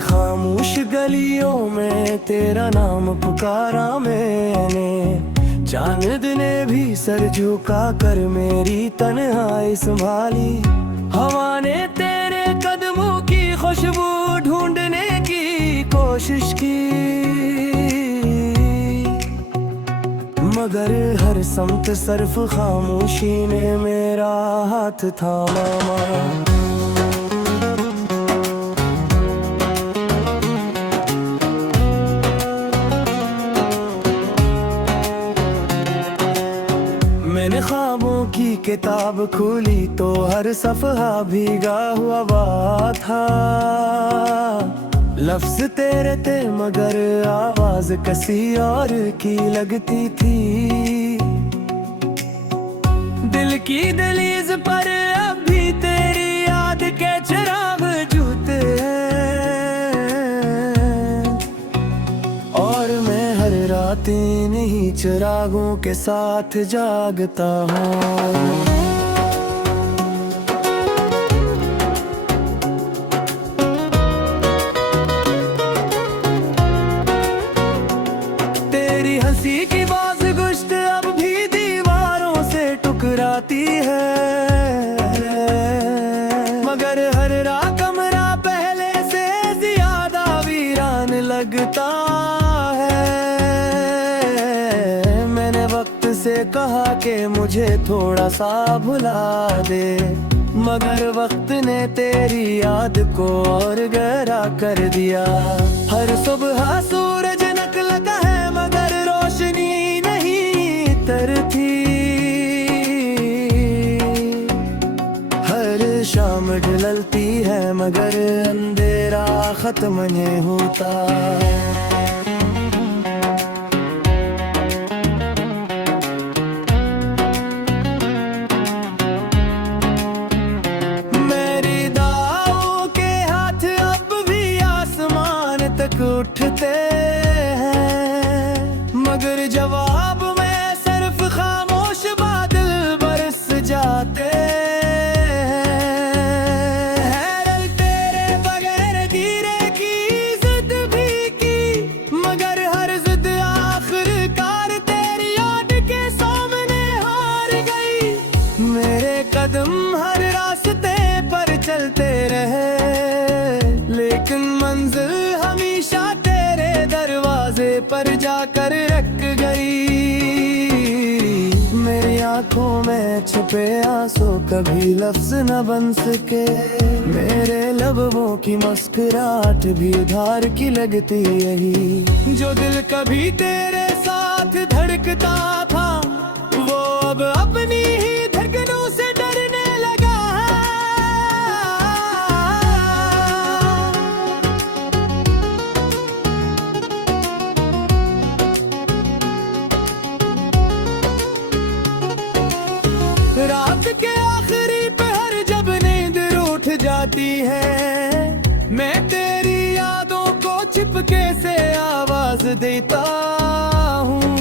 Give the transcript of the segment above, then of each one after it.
खामोश गलियों में तेरा नाम पुकारा मैंने। चांद ने भी सर झुका कर मेरी तन्हाई संभाली। हवा ने तेरे कदमों की खुशबू ढूंढने की कोशिश की, मगर हर समत सिर्फ खामोशी ने मेरा हाथ थामा। मैंने ख्वाबों की किताब खोली तो हर सफ़हा भीगा हुआ था। लफ्ज़ तेरे थे मगर आवाज़ किसी और की लगती थी। दिल की दहलीज़ पर अब भी तेरी याद के चिराग जलते हैं, और मैं हर रात इन्हीं चिरागों के साथ जागता हूँ। हंसी की बाज गुश्त अब भी दीवारों से टकराती है, मगर हर रात कमरा पहले से ज्यादा वीरान लगता है। मैंने वक्त से कहा कि मुझे थोड़ा सा भुला दे, मगर वक्त ने तेरी याद को और गहरा कर दिया। हर सुबह सूरज निकलता है मगर रोशनी नहीं तरती। हर शाम ढलती है मगर अंधेरा खत्म नहीं होता। मेरी दाओं के हाथ अब भी आसमान तक उठते हैं, मगर जवाब में सिर्फ खामोश बादल बरस जाते हैं। हैरत तेरे बगैर गिरे की जिद भी की, मगर हर जिद आखिरकार तेरी याद के सामने हार गई। मेरे कदम हर रास्ते पर चलते रहे, लेकिन मंजिल हमेशा तेरे दरवाजे पर जाकर रख गई। मेरी आंखों में छुपे आंसू कभी लफ्ज न बन सके, मेरे लबों की मुस्कुराहट भी उधार की लगती यही। जो दिल कभी तेरे साथ धड़कता था वो अब अपनी ही धड़कनों से डरने लगा है। रात के आखिरी पहर जब नींद रूठ जाती है, मैं तेरी यादों को चिपके से आवाज देता हूँ।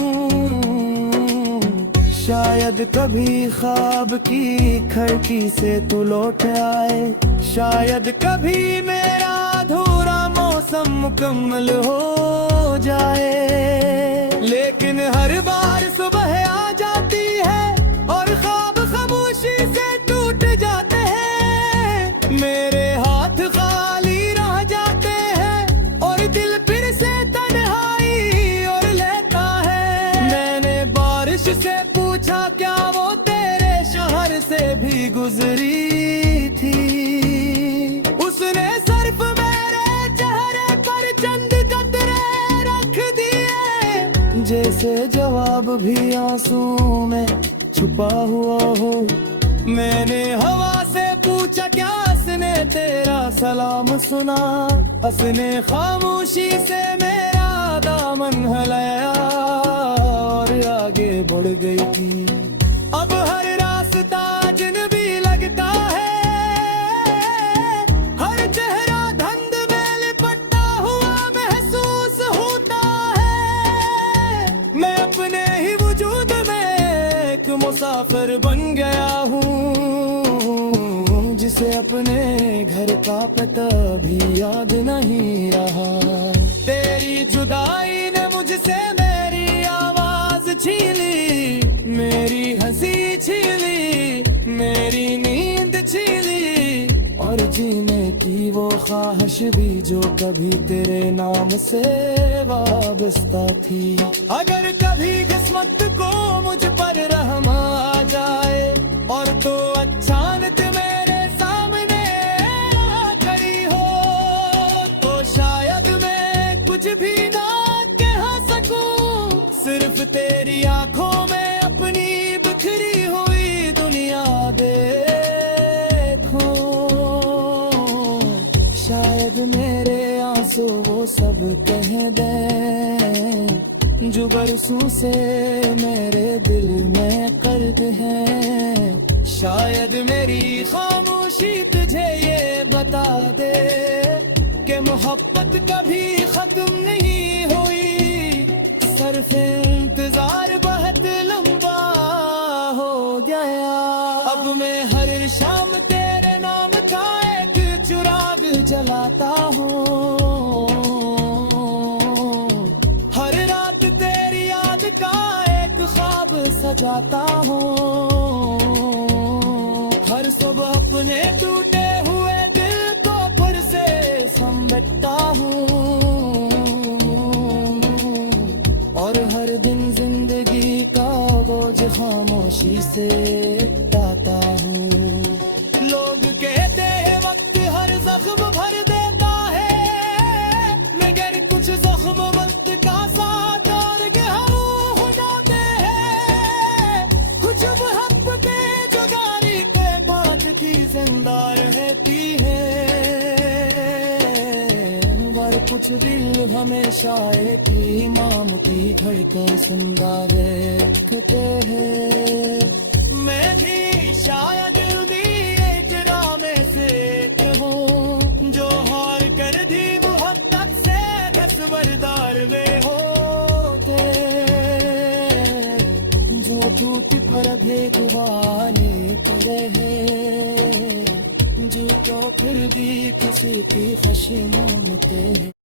शायद कभी ख्वाब की खिड़की से तू लौट आए, शायद कभी मेरा अधूरा मौसम मुकम्मल हो जाए। लेकिन हर बार सुबह आ जाती है और ख्वाब खामोशी से टूट जाते हैं। मेरे हाथ खाली रह जाते हैं और दिल फिर से तन्हाई और लेता है। मैंने बारिश से पूछा क्या वो तेरे शहर से भी गुजरी थी, उसने सिर्फ मेरे चेहरे पर चंद कतरे रख दिए, जैसे जवाब भी आंसू में छुपा हुआ हो। मैंने हवा से पूछा क्या उसने तेरा सलाम सुना, उसने खामोशी से मेरा दामन हिलाया और आगे बढ़ गई थी। अब हर रास्ता अजनबी लगता है, हर चेहरा धुंध में लिपटा हुआ महसूस होता है। मैं अपने ही वजूद में एक मुसाफिर बन गया हूँ, जिसे अपने घर का पता भी याद नहीं ख्वाहिश भी जो कभी तेरे नाम से वाबस्ता थी। अगर कभी किस्मत को मुझ पर रहम आ जाए और तो अचानक मेरे सामने आ खड़ी हो, तो शायद मैं कुछ भी ना कह सकूं, सिर्फ तेरी आंखों में अपनी बिखरी हुई दुनिया देखूं। शायद मेरे आंसू वो सब कह दें जो बरसों से मेरे दिल में कर्द है। शायद मेरी खामोशी तुझे ये बता दे कि मोहब्बत कभी खत्म नहीं हुई, सिर्फ इंतजार बहुत लंबा हो गया। अब मैं हर शाम तेरे नाम का एक चिराग जलाता हूँ, हर रात तेरी याद का एक ख्वाब सजाता हूँ, हर सुबह अपने टूटे हुए दिल को फिर से समेटता हूँ, और हर दिन जिंदगी का बोझ खामोशी से उठाता हूँ। लोग कहते हैं वक्त हर जख्म भर देता है, मगर कुछ जख्म वक्त का साथ और गहरा हो जाते हैं। कुछ मोहब्बतें जो गारी के बात की जिंदा रहती है, और कुछ दिल हमेशा एक ही इमाम की धड़कन सुनता रखते हैं। मैं भी शायद एक ड्रामे से एक हूँ जो हार कर दी मोहब्बत से दस्तबरदार वे होते, जो टूट पर भेदवाने पड़े हैं, जो तो फिर भी किसी की खुशी मानते हैं।